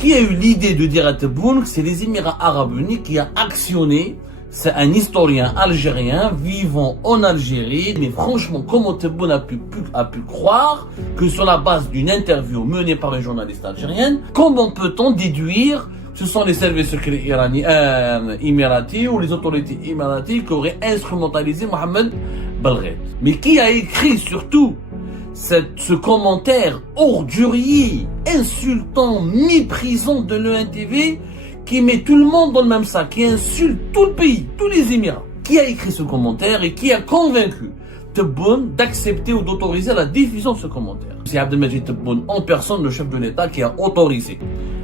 Qui a eu l'idée de dire à Tebboune que c'est les Émirats Arabes Unis qui a actionné? C'est un historien algérien vivant en Algérie. Mais franchement, comment Tebboune a pu croire que sur la base d'une interview menée par une journaliste algérienne, comment peut-on déduire que ce sont les services secrets émiratis ou les autorités émiraties qui auraient instrumentalisé Mohamed Belghed? Mais qui a écrit surtout ce commentaire ordurier, insultant, méprisant de l'ENTV, qui met tout le monde dans le même sac, qui insulte tout le pays, tous les Émirats? Qui a écrit ce commentaire et qui a convaincu Tebboune d'accepter ou d'autoriser la diffusion de ce commentaire? C'est Abdelmajid Tebboune en personne, le chef de l'État, qui a autorisé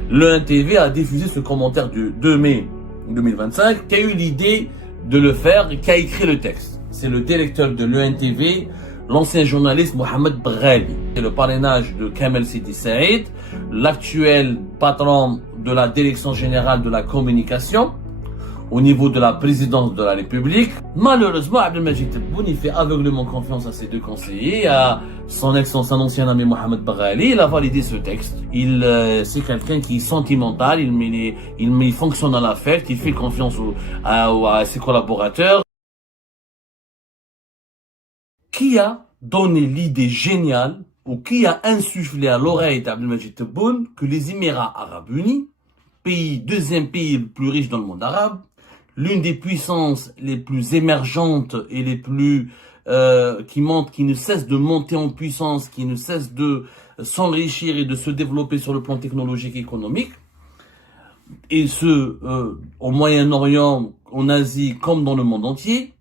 l'ENTV à diffuser ce commentaire du 2 mai 2025, qui a eu l'idée de le faire et qui a écrit le texte. C'est le directeur de l'ENTV, l'ancien journaliste Mohamed Belghali. C'est le parrainage de Kamel Sidi Saïd, l'actuel patron de la direction générale de la communication au niveau de la présidence de la République. Malheureusement, Abdelmajid Tebboune, il fait aveuglément confiance à ses deux conseillers, à son ancien ami Mohamed Belghali. Il a validé ce texte. C'est quelqu'un qui est sentimental, il fonctionne à l'affect, il fait confiance à ses collaborateurs. Qui a donné l'idée géniale ou qui a insufflé à l'oreille d'Abdelmajid Tebboune que les Émirats Arabes Unis, deuxième pays le plus riche dans le monde arabe, l'une des puissances les plus émergentes et les plus qui ne cesse de monter en puissance, qui ne cesse de s'enrichir et de se développer sur le plan technologique et économique, et ce au Moyen-Orient, en Asie comme dans le monde entier,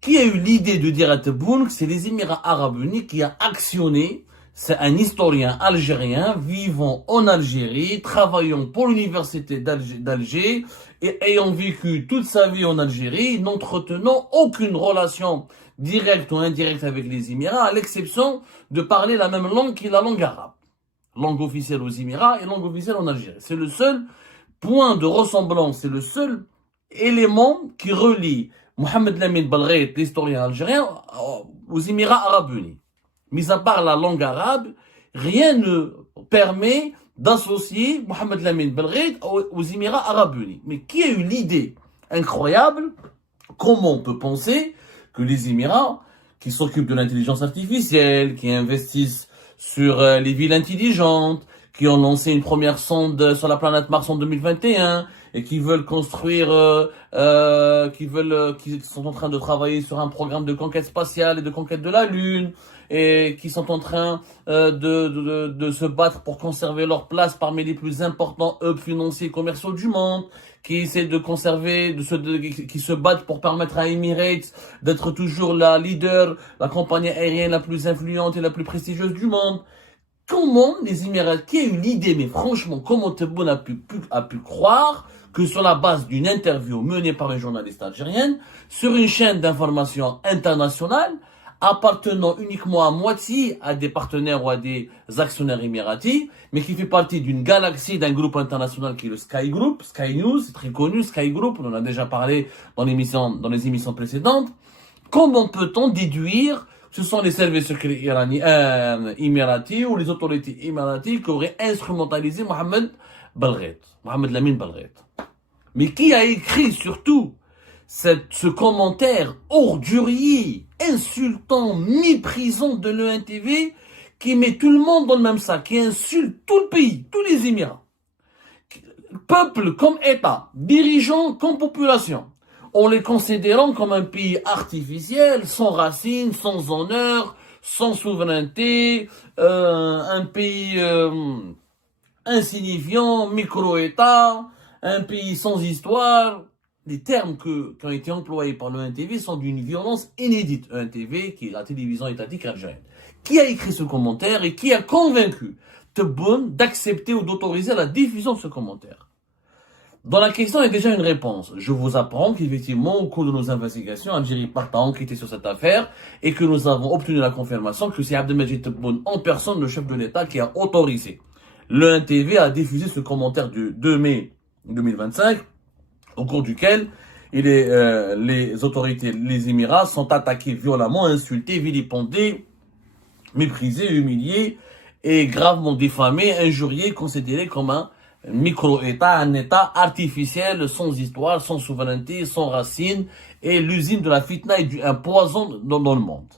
qui a eu l'idée de dire à Tebboune que c'est les Émirats Arabes Unis qui a actionné? C'est un historien algérien vivant en Algérie, travaillant pour l'université d'Alger et ayant vécu toute sa vie en Algérie, n'entretenant aucune relation directe ou indirecte avec les Émirats, à l'exception de parler la même langue qui est la langue arabe. Langue officielle aux Émirats et langue officielle en Algérie. C'est le seul point de ressemblance, c'est le seul élément qui relie Mohamed Lamine Belghed, l'historien algérien, aux Émirats Arabes Unis. Mis à part la langue arabe, rien ne permet d'associer Mohamed Lamine Belghed aux Émirats Arabes Unis. Mais qui a eu l'idée incroyable? Comment on peut penser que les Émirats, qui s'occupent de l'intelligence artificielle, qui investissent sur les villes intelligentes, qui ont lancé une première sonde sur la planète Mars en 2021 et qui veulent construire, qui sont en train de travailler sur un programme de conquête spatiale et de conquête de la Lune, et qui sont en train de se battre pour conserver leur place parmi les plus importants hubs financiers et commerciaux du monde, qui essaient de conserver, qui se battent pour permettre à Emirates d'être toujours la leader, la compagnie aérienne la plus influente et la plus prestigieuse du monde. Comment les Émirats, qui a eu l'idée, mais franchement, comment Tebboune a pu croire que sur la base d'une interview menée par une journaliste algérienne, sur une chaîne d'information internationale, appartenant uniquement à moitié à des partenaires ou à des actionnaires émiratis, mais qui fait partie d'une galaxie, d'un groupe international qui est le Sky Group, Sky News, c'est très connu, Sky Group, on en a déjà parlé dans les émissions précédentes. Comment peut-on déduire que ce sont les services secrets émiratis ou les autorités émiraties qui auraient instrumentalisé Mohamed Lamine Belghed? Mais qui a écrit surtout ce commentaire ordurier, insultant, méprisant de l'ENTV, qui met tout le monde dans le même sac, qui insulte tout le pays, tous les Émirats, peuple comme État, dirigeants comme population, en les considérant comme un pays artificiel, sans racines, sans honneur, sans souveraineté, un pays insignifiant, micro-État, un pays sans histoire. Les termes qui ont été employés par l'ENTV sont d'une violence inédite. ENTV, qui est la télévision étatique algérienne. Qui a écrit ce commentaire et qui a convaincu Tebboune d'accepter ou d'autoriser la diffusion de ce commentaire? Dans la question, il y a déjà une réponse. Je vous apprends qu'effectivement, au cours de nos investigations, Algérie part à enquêter sur cette affaire et que nous avons obtenu la confirmation que c'est Abdelmajid Tebboune en personne, le chef de l'État, qui a autorisé l'ENTV à diffuser ce commentaire du 2 mai 2025, au cours duquel les autorités, les Émirats, sont attaqués violemment, insultés, vilipendés, méprisés, humiliés et gravement diffamés, injuriés, considérés comme un micro-État, un État artificiel, sans histoire, sans souveraineté, sans racines, et l'usine de la fitna et un poison dans le monde.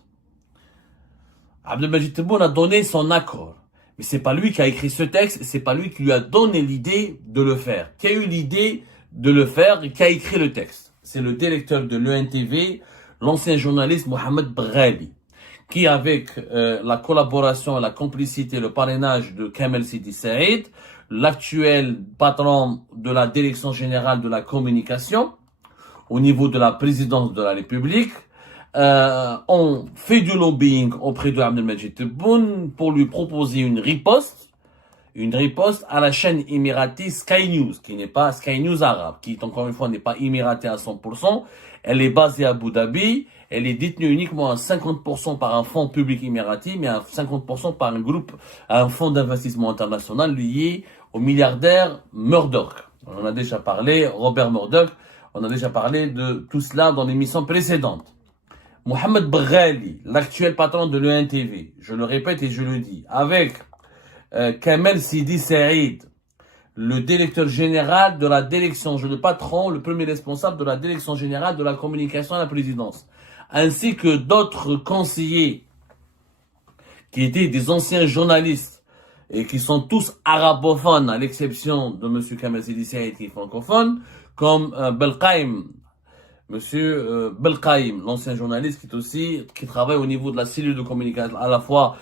Abdelmajid Tebboune a donné son accord. Mais c'est pas lui qui a écrit ce texte, c'est pas lui qui lui a donné l'idée de le faire. Qui a eu l'idée de le faire et qui a écrit le texte. C'est le directeur de l'ENTV, l'ancien journaliste Mohamed Brali, qui avec la collaboration, la complicité, le parrainage de Kamel Sidi Saïd, l'actuel patron de la direction générale de la communication, au niveau de la présidence de la République, ont fait du lobbying auprès de Abdelmajid Tebboune pour lui proposer une riposte à la chaîne émiratée Sky News, qui n'est pas Sky News arabe, qui encore une fois n'est pas émiratée à 100%. Elle est basée à Abu Dhabi, elle est détenue uniquement à 50% par un fonds public émirati, mais à 50% par un fonds d'investissement international lié au milliardaire Murdoch. On en a déjà parlé, Robert Murdoch, on a déjà parlé de tout cela dans l'émission précédente. Mohamed Brali, l'actuel patron de l'ENTV, je le répète et je le dis, avec Kamel Sidi Saïd, le directeur général de la direction, le patron, le premier responsable de la direction générale de la communication à la présidence, ainsi que d'autres conseillers qui étaient des anciens journalistes et qui sont tous arabophones, à l'exception de M. Kamel Sidi Saïd qui est francophone, comme Belkaïm, Monsieur Belkaïm, l'ancien journaliste qui travaille au niveau de la cellule de communication, à la fois,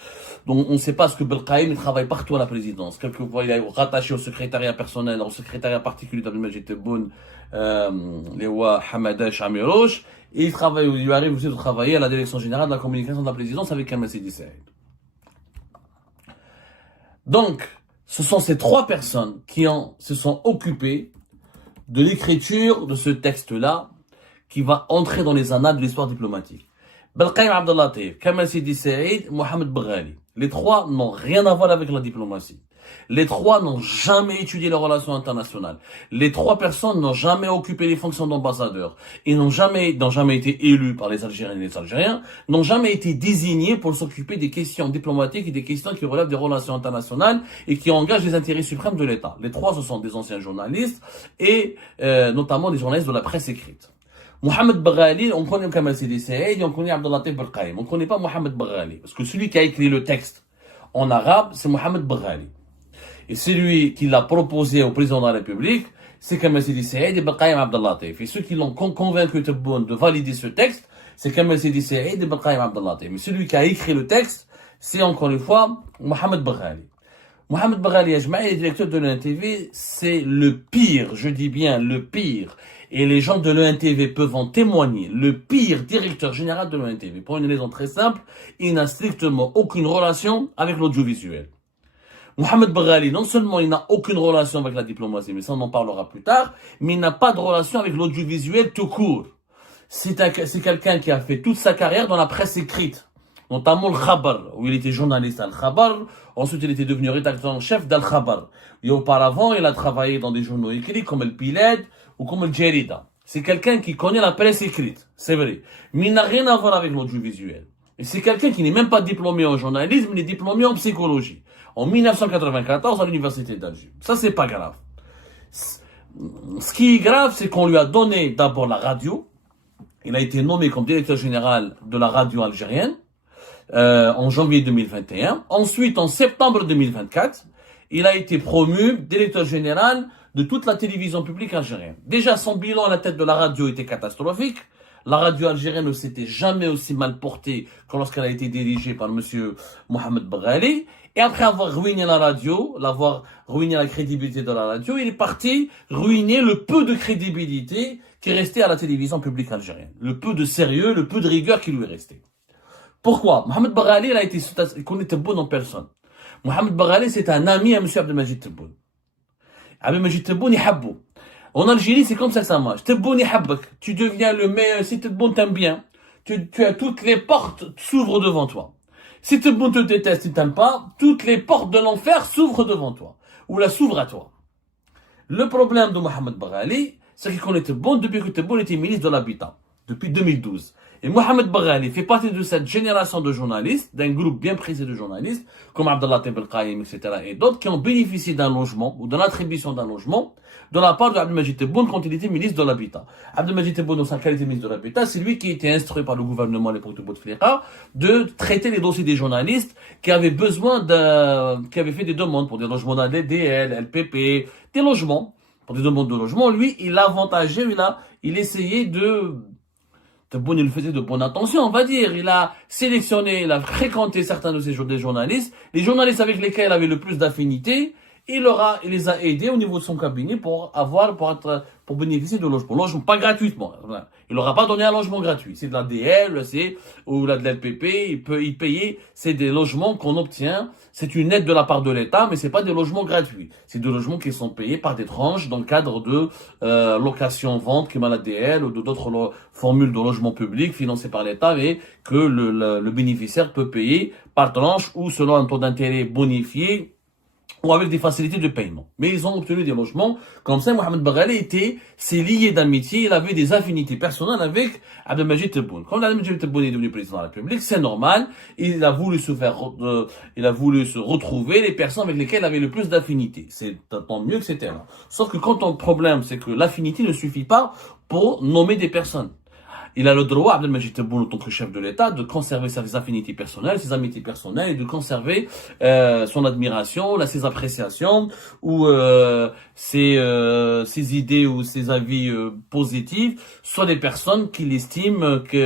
dont on ne sait pas ce que Belkaïm, il travaille partout à la présidence. Quelquefois, il est rattaché au secrétariat personnel, au secrétariat particulier d'Abdelmajid Tebboune, Lewa Hamadesh Amirouche, et il lui arrive aussi de travailler à la direction générale de la communication de la présidence avec Kamel Sidi Saïd. Donc, ce sont ces trois personnes qui se sont occupées de l'écriture de ce texte-là, qui va entrer dans les annales de l'histoire diplomatique. Belkaïm Abdellatif, Kamel Sidi Saïd, Mohamed Brali. Les trois n'ont rien à voir avec la diplomatie. Les trois n'ont jamais étudié les relations internationales. Les trois personnes n'ont jamais occupé les fonctions d'ambassadeur. Ils n'ont jamais été élus par les Algériens et les Algériens, n'ont jamais été désignés pour s'occuper des questions diplomatiques et des questions qui relèvent des relations internationales et qui engagent les intérêts suprêmes de l'État. Les trois, ce sont des anciens journalistes et notamment des journalistes de la presse écrite. Mohamed Brali, on connaît Kamel Sidi Saïd et on connaît Abdellatif Belkaïm. On ne connaît pas Mohamed Brali. Parce que celui qui a écrit le texte en arabe, c'est Mohamed Brali. Et celui qui l'a proposé au président de la République, c'est Kamel Sidi Saïd et Belkaïm Abdellatif. Et ceux qui l'ont convaincu de valider ce texte, c'est Kamel Sidi Saïd et Belkaïm Abdellatif. Mais celui qui a écrit le texte, c'est encore une fois Mohamed Brali. Mohamed Brali Ajmaï, le directeur de l'ENTV, c'est le pire, je dis bien le pire. Et les gens de l'ENTV peuvent en témoigner. Le pire directeur général de l'ENTV. Pour une raison très simple, il n'a strictement aucune relation avec l'audiovisuel. Mohamed Brali, non seulement il n'a aucune relation avec la diplomatie, mais ça on en parlera plus tard, mais il n'a pas de relation avec l'audiovisuel tout court. C'est quelqu'un qui a fait toute sa carrière dans la presse écrite. Notamment le Khabar, où il était journaliste à Al-Khabar. Ensuite, il était devenu rédacteur en chef d'Al-Khabar. Et auparavant, il a travaillé dans des journaux écrits comme El Piled ou comme El Jarida. C'est quelqu'un qui connaît la presse écrite, c'est vrai. Mais il n'a rien à voir avec l'audiovisuel. Et c'est quelqu'un qui n'est même pas diplômé en journalisme, il est diplômé en psychologie. En 1994 à l'université d'Alger. Ça, c'est pas grave. Ce qui est grave, c'est qu'on lui a donné d'abord la radio. Il a été nommé comme directeur général de la radio algérienne. En janvier 2021. Ensuite, en septembre 2024, il a été promu directeur général de toute la télévision publique algérienne. Déjà, son bilan à la tête de la radio était catastrophique. La radio algérienne ne s'était jamais aussi mal portée que lorsqu'elle a été dirigée par monsieur Mohamed Brali. Et après avoir ruiné la radio, l'avoir ruiné la crédibilité de la radio, il est parti ruiner le peu de crédibilité qui restait à la télévision publique algérienne. Le peu de sérieux, le peu de rigueur qui lui restait. Pourquoi? Mohamed Brali, il connaît Tebboune en personne. Mohamed Brali, c'est un ami à M. Abdelmajid Tebboune. Abdelmajid Tebboune, il habbo. En Algérie, c'est comme ça que ça marche. Tebboune, il habbak. Tu deviens le meilleur. Si Tebboune t'aime bien, tu as toutes les portes s'ouvrent devant toi. Si Tebboune te déteste, il t'aime pas, toutes les portes de l'enfer s'ouvrent devant toi. Ou la s'ouvrent à toi. Le problème de Mohamed Brali, c'est qu'il connaît Tebboune depuis que Tebboune était ministre de l'Habitat. Depuis 2012. Et Mohamed Baghali fait partie de cette génération de journalistes, d'un groupe bien précis de journalistes, comme Abdallah Tebelkaïm, etc. et d'autres, qui ont bénéficié d'un logement, ou de l'attribution d'un logement, de la part de Abdelmajid Tebboune quand il était ministre de l'Habitat. Abdelmajid Tebboune, dans sa qualité de ministre de l'Habitat, c'est lui qui était instruit par le gouvernement à l'époque de Bouteflika de traiter les dossiers des journalistes qui avaient qui avaient fait des demandes pour des logements d'ADL, LPP, des logements, pour des demandes de logement. Lui, il avantageait, il essayait Tebboune, il le faisait de bonne intention, on va dire. Il a sélectionné, il a fréquenté certains de des journalistes, les journalistes avec lesquels il avait le plus d'affinité. Il les a aidés au niveau de son cabinet pour bénéficier de logement pas gratuitement. Il n'aura pas donné un logement gratuit. C'est de la DL, ou de l'LPP, il payer, c'est des logements qu'on obtient. C'est une aide de la part de l'État, mais c'est pas des logements gratuits. C'est des logements qui sont payés par des tranches dans le cadre de, location-vente, qui est la DL, ou d'autres formules de logement public financées par l'État, mais que le bénéficiaire peut payer par tranche ou selon un taux d'intérêt bonifié, ou avec des facilités de paiement. Mais ils ont obtenu des logements. Comme ça, Mohamed Baghali s'est lié d'amitié, il avait des affinités personnelles avec Abdelmajid Tebboune. Comme Abdelmajid Tebboune est devenu président de la République, c'est normal, il a voulu se retrouver les personnes avec lesquelles il avait le plus d'affinités. C'est tant mieux que c'était là. Sauf que quand le problème, c'est que l'affinité ne suffit pas pour nommer des personnes. Il a le droit, Abdelmajid Tebboune, en tant que chef de l'État, de conserver ses affinités personnelles, ses amitiés personnelles, et de conserver son admiration, ses appréciations, ou ses idées ou ses avis positifs, soit des personnes qu'il estime qui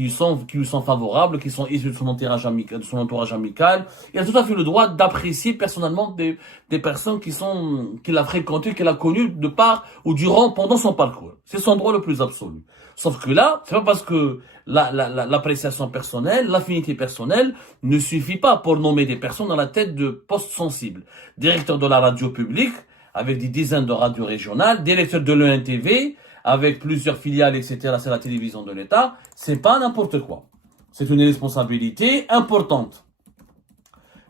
lui sont favorables, qui sont issues de son entourage amical. Il a tout à fait le droit d'apprécier personnellement des personnes qu'il a fréquentées, qu'il a connues de part ou pendant son parcours. C'est son droit le plus absolu. Sauf que là, c'est pas parce que l'appréciation personnelle, l'affinité personnelle ne suffit pas pour nommer des personnes dans la tête de postes sensibles. Directeur de la radio publique, avec des dizaines de radios régionales, directeur de l'ENTV, avec plusieurs filiales, etc. C'est la télévision de l'État. C'est pas n'importe quoi. C'est une responsabilité importante.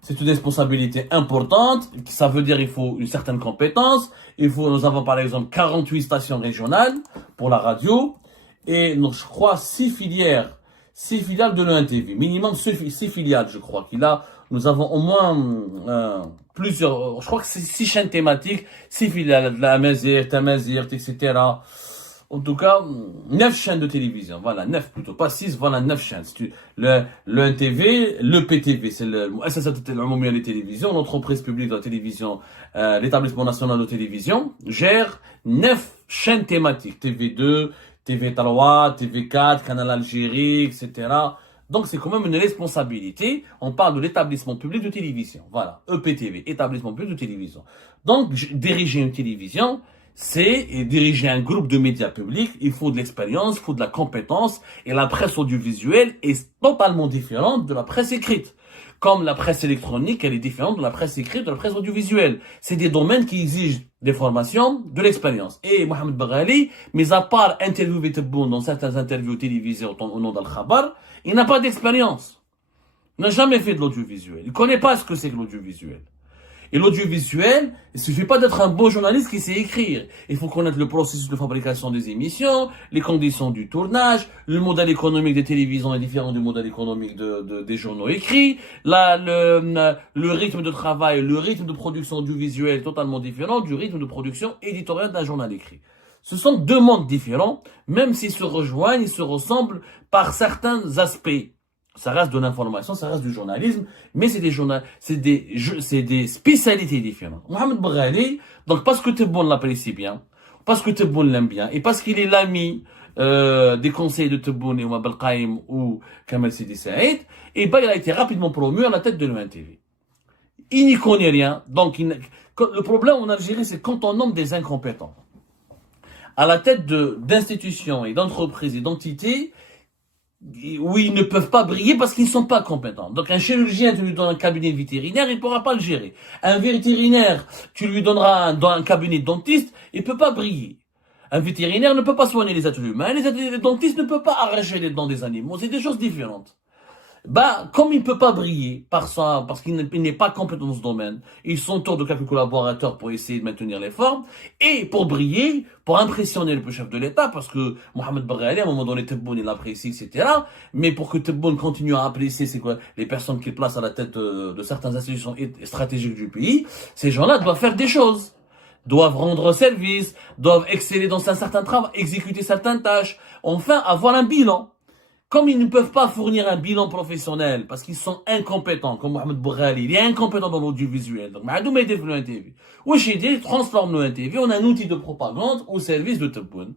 C'est une responsabilité importante. Ça veut dire il faut une certaine compétence. Nous avons par exemple 48 stations régionales pour la radio. Et je crois 6 filiales de l'ENTV, minimum 6 filiales, je crois nous avons au moins plusieurs, je crois que c'est 6 chaînes thématiques, 6 filiales, de la Amazigh, Tamazight, etc. En tout cas, 9 chaînes de télévision, voilà, 9 plutôt, pas 6, voilà 9 chaînes. l'ENTV, le PTV, c'est le les télévisions, l'entreprise publique de la télévision, l'établissement national de télévision, gère 9 chaînes thématiques, TV2, TV3, TV4, Canal Algérie, etc. Donc c'est quand même une responsabilité. On parle de l'établissement public de télévision. Voilà, EPTV, établissement public de télévision. Donc diriger une télévision, c'est diriger un groupe de médias publics. Il faut de l'expérience, il faut de la compétence. Et la presse audiovisuelle est totalement différente de la presse écrite. Comme la presse électronique, elle est différente de la presse écrite, de la presse audiovisuelle. C'est des domaines qui exigent des formations, de l'expérience. Et Mohamed Baghali, mis à part interviewer Tebboune dans certaines interviews télévisées au nom d'Al-Khabar, il n'a pas d'expérience. Il n'a jamais fait de l'audiovisuel. Il ne connaît pas ce que c'est que l'audiovisuel. Et l'audiovisuel, il suffit pas d'être un bon journaliste qui sait écrire. Il faut connaître le processus de fabrication des émissions, les conditions du tournage, le modèle économique des télévisions est différent du modèle économique des journaux écrits, le rythme de travail, le rythme de production audiovisuelle est totalement différent du rythme de production éditoriale d'un journal écrit. Ce sont deux mondes différents, même s'ils se rejoignent, ils se ressemblent par certains aspects. Ça reste de l'information, ça reste du journalisme, mais c'est des spécialités différentes. Mohamed Baghali, donc parce que Tebboune l'apprécie bien, parce que Tebboune l'aime bien, et parce qu'il est l'ami des conseils de Tebboune et Ouma Belkaïm ou Kamel Sidi Saïd, et ben il a été rapidement promu à la tête de l'ENTV. Il n'y connaît rien, donc le problème en Algérie, c'est quand on nomme des incompétents à la tête d'institutions et d'entreprises et d'entités, où ils ne peuvent pas briller parce qu'ils ne sont pas compétents. Donc un chirurgien, tu lui donnes un cabinet vétérinaire, il ne pourra pas le gérer. Un vétérinaire, tu lui donneras dans un cabinet dentiste, il ne peut pas briller. Un vétérinaire ne peut pas soigner les êtres humains, les dentistes ne peuvent pas arracher les dents des animaux, c'est des choses différentes. Bah, comme il ne peut pas briller parce qu'il n'est pas compétent dans ce domaine, il s'entoure de quelques collaborateurs pour essayer de maintenir les formes, et pour briller, pour impressionner le chef de l'État, parce que Mohamed Baghali, à un moment donné, Tebboune, il l'apprécie, etc. Mais pour que Tebboune continue à apprécier les personnes qu'il place à la tête de certaines institutions stratégiques du pays, ces gens-là doivent faire des choses. Doivent rendre service, doivent exceller dans un certain travail, exécuter certaines tâches, enfin avoir un bilan. Comme ils ne peuvent pas fournir un bilan professionnel parce qu'ils sont incompétents, comme Mohamed Baghali, il est incompétent dans l'audiovisuel. Donc, Mahadoum aide le NTV. Wesh transforme le NTV en un outil de propagande au service de Tebboune.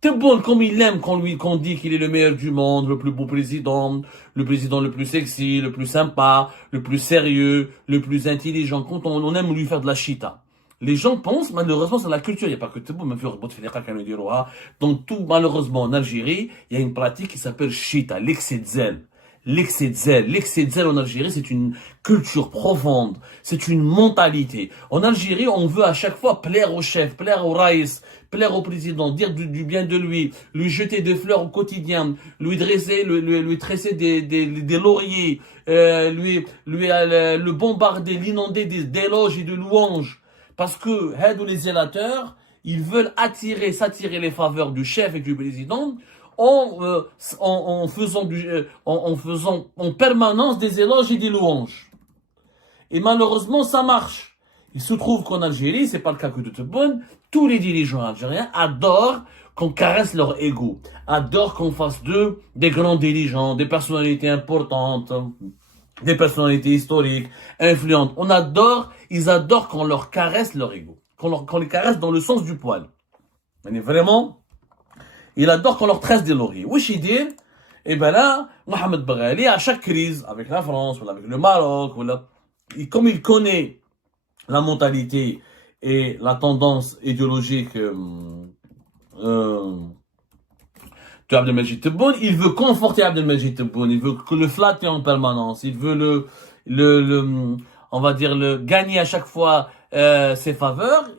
Tebboune, comme il aime qu'on dit qu'il est le meilleur du monde, le plus beau président, le président le plus sexy, le plus sympa, le plus sérieux, le plus intelligent, quand on aime lui faire de la chita. Les gens pensent, malheureusement, c'est la culture. Il n'y a pas que Tebboune, même donc tout, malheureusement, en Algérie, il y a une pratique qui s'appelle chita, l'excès de zèle. L'excès de zèle. L'excès de zèle en Algérie, c'est une culture profonde. C'est une mentalité. En Algérie, on veut à chaque fois plaire au chef, plaire au raïs, plaire au président, dire du bien de lui jeter des fleurs au quotidien, lui tresser des lauriers, le bombarder, l'inonder d'éloges et de louanges. Parce que, les zélateurs, ils veulent s'attirer les faveurs du chef et du président en faisant en permanence des éloges et des louanges. Et malheureusement, ça marche. Il se trouve qu'en Algérie, c'est pas le cas que de Tebboune, tous les dirigeants algériens adorent qu'on caresse leur ego, adorent qu'on fasse d'eux des grands dirigeants, des personnalités importantes, des personnalités historiques, influentes. Ils adorent qu'on leur caresse leur ego. Qu'on les caresse dans le sens du poil. Mais vraiment, il adore qu'on leur tresse des lauriers. Wesh dit, et ben là, Mohamed Baghali, à chaque crise, avec la France, ou avec le Maroc, comme il connaît la mentalité et la tendance idéologique de Abdelmajid Tebboune, il veut conforter Abdelmajid Tebboune, il veut le flatter en permanence, il veut on va dire gagner à chaque fois ses faveurs.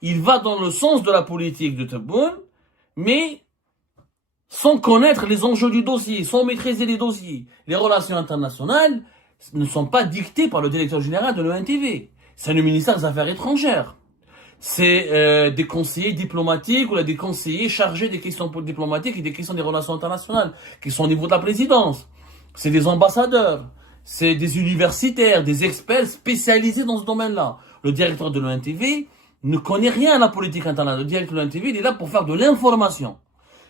Il va dans le sens de la politique de Tebboune, mais sans connaître les enjeux du dossier, sans maîtriser les dossiers. Les relations internationales ne sont pas dictées par le directeur général de l'ONTV. C'est le ministère des Affaires étrangères. C'est des conseillers diplomatiques ou des conseillers chargés des questions diplomatiques et des questions des relations internationales, qui sont au niveau de la présidence. C'est des ambassadeurs, c'est des universitaires, des experts spécialisés dans ce domaine-là. Le directeur de l'ONTV ne connaît rien à la politique internationale. Le directeur de l'ONTV, il est là pour faire de l'information.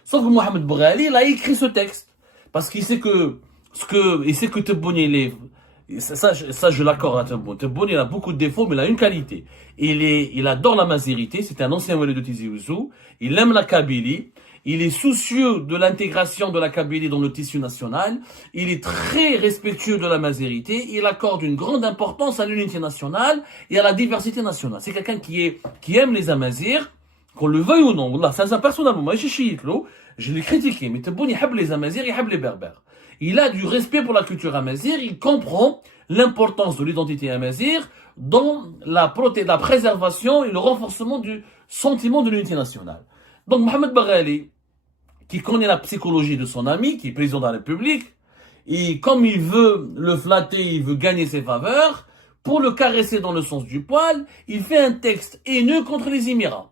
Sauf que Mohamed Baghali, il a écrit ce texte. Parce qu'il sait que Tebboune, ça, je l'accorde à Tebboune. Tebboune, il a beaucoup de défauts, mais il a une qualité. Il adore la mazérité. C'est un ancien relais de Tizi Ouzou. Il aime la Kabylie. Il est soucieux de l'intégration de la Kabylie dans le tissu national. Il est très respectueux de la mazérité. Il accorde une grande importance à l'unité nationale et à la diversité nationale. C'est quelqu'un qui aime les Amazirs, qu'on le veuille ou non. Wallah, c'est un personnellement. Moi, je l'ai critiqué. Mais Tebboune, il aime les Amazirs, il aime les Berbères. Il a du respect pour la culture amazir, il comprend l'importance de l'identité amazir dans la préservation et le renforcement du sentiment de l'unité nationale. Donc Mohamed Baghali, qui connaît la psychologie de son ami, qui est président de la République, et comme il veut le flatter, il veut gagner ses faveurs, pour le caresser dans le sens du poil, il fait un texte haineux contre les Émirats.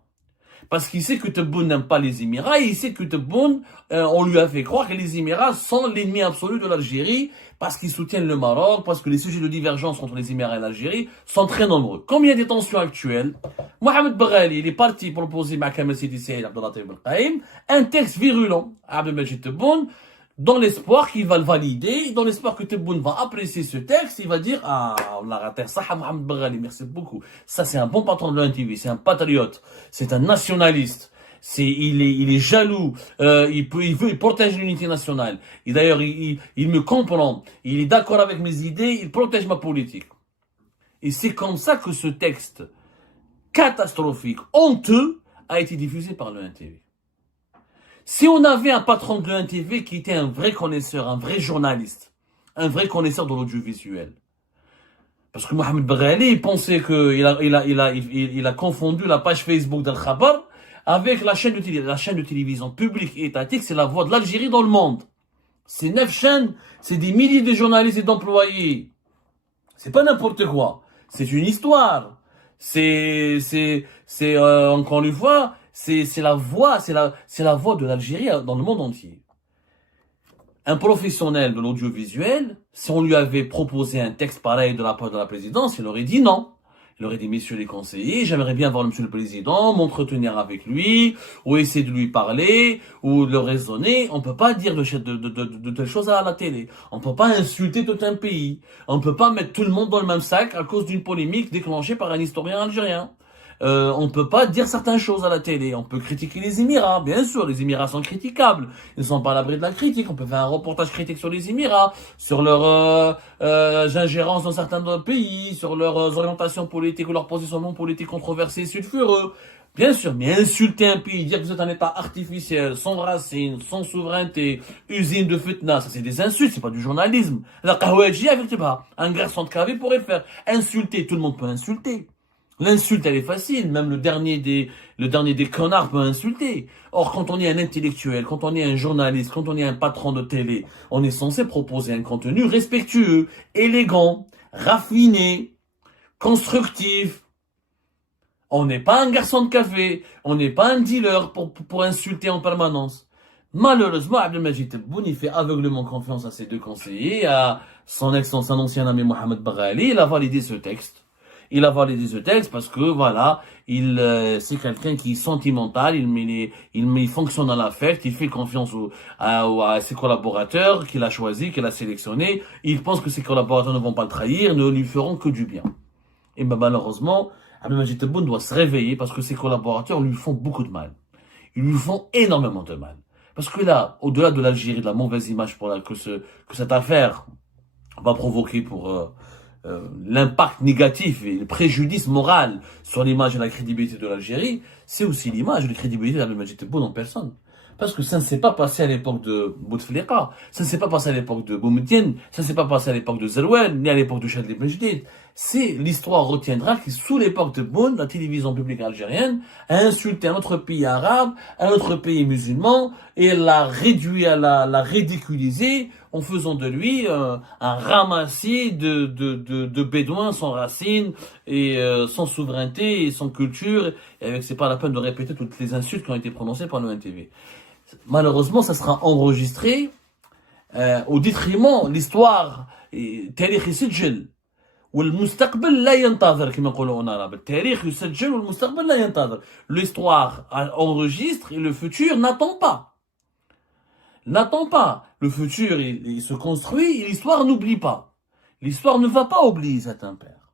Parce qu'il sait que Tebboune n'aime pas les Émirats, et il sait que Tebboune, on lui a fait croire que les Émirats sont l'ennemi absolu de l'Algérie, parce qu'ils soutiennent le Maroc, parce que les sujets de divergence entre les Émirats et l'Algérie sont très nombreux. Comme il y a des tensions actuelles, Mohamed Baghali, il est parti proposer à Kamal Sidi Saïd Abdellah Qaïm un texte virulent à Abdelmajid Tebboune, dans l'espoir qu'il va le valider, dans l'espoir que Tebboune va apprécier ce texte, il va dire, on a raté ça, Mohamed Baghali, merci beaucoup. Ça, c'est un bon patron de l'ONTV, c'est un patriote, c'est un nationaliste, il est jaloux, il protège l'unité nationale. Et d'ailleurs, il me comprend, il est d'accord avec mes idées, il protège ma politique. Et c'est comme ça que ce texte catastrophique, honteux, a été diffusé par l'ONTV. Si on avait un patron de l'ONTV qui était un vrai connaisseur, un vrai journaliste, un vrai connaisseur de l'audiovisuel, parce que Mohamed Baghali, il pensait il a confondu la page Facebook d'Al Khabar avec la chaîne de télévision publique et étatique, c'est la voix de l'Algérie dans le monde. C'est 9 chaînes, c'est des milliers de journalistes et d'employés. C'est pas n'importe quoi. C'est une histoire. Encore une fois, c'est la voix, c'est la voix de l'Algérie dans le monde entier. Un professionnel de l'audiovisuel, si on lui avait proposé un texte pareil de la part de la présidence, il aurait dit non. Il aurait dit, messieurs les conseillers, j'aimerais bien voir monsieur le président, m'entretenir avec lui, ou essayer de lui parler, ou de le raisonner. On peut pas dire de telles choses à la télé. On peut pas insulter tout un pays. On peut pas mettre tout le monde dans le même sac à cause d'une polémique déclenchée par un historien algérien. On peut pas dire certaines choses à la télé. On peut critiquer les Émirats, bien sûr. Les Émirats sont critiquables. Ils ne sont pas à l'abri de la critique. On peut faire un reportage critique sur les Émirats, sur leur ingérence dans certains pays, sur leurs orientations politiques ou leurs positionnements politiques controversés, sulfureux. Bien sûr, mais insulter un pays, dire que vous êtes un État artificiel, sans racines, sans souveraineté, usine de fitna, ça c'est des insultes, c'est pas du journalisme. La Kahouadji, un garçon de café pourrait le faire. Insulter, tout le monde peut insulter. L'insulte, elle est facile. Même le dernier des connards peut insulter. Or, quand on est un intellectuel, quand on est un journaliste, quand on est un patron de télé, on est censé proposer un contenu respectueux, élégant, raffiné, constructif. On n'est pas un garçon de café. On n'est pas un dealer pour insulter en permanence. Malheureusement, Abdelmajid Tebboune, il fait aveuglément confiance à ses deux conseillers, à son ancien ami Mohamed Baghali. Il a validé ce texte. Il a validé ce texte parce que voilà, c'est quelqu'un qui est sentimental, il fonctionne à l'affect, il fait confiance à ses collaborateurs qu'il a choisis, qu'il a sélectionnés. Il pense que ses collaborateurs ne vont pas le trahir, ne lui feront que du bien. Et ben malheureusement, Abdelmajid Tebboune doit se réveiller parce que ses collaborateurs lui font beaucoup de mal. Ils lui font énormément de mal. Parce que là, au-delà de l'Algérie, de la mauvaise image que cette affaire va provoquer pour l'impact négatif et le préjudice moral sur l'image et la crédibilité de l'Algérie, c'est aussi l'image et la crédibilité d'Abdelmajid Tebboune en personne. Parce que ça ne s'est pas passé à l'époque de Bouteflika, ça ne s'est pas passé à l'époque de Boumediene, ça ne s'est pas passé à l'époque de Zerouel, ni à l'époque de Chadli Benjedid. C'est l'histoire retiendra que sous l'époque de Boun, la télévision publique algérienne a insulté un autre pays arabe, un autre pays musulman, et l'a réduit l'a ridiculisé en faisant de lui un ramassis de bédouins sans racines et sans souveraineté et sans culture. Et avec, c'est pas la peine de répéter toutes les insultes qui ont été prononcées par le NTV. Malheureusement, ça sera enregistré au détriment l'histoire تاريخ يسجل والمستقبل لا ينتظر كما نقولوا en arabe. التاريخ يسجل والمستقبل لا ينتظر. L'histoire enregistre et le futur n'attend pas. N'attend pas. Le futur, il se construit et l'histoire n'oublie pas. L'histoire ne va pas oublier cet impair.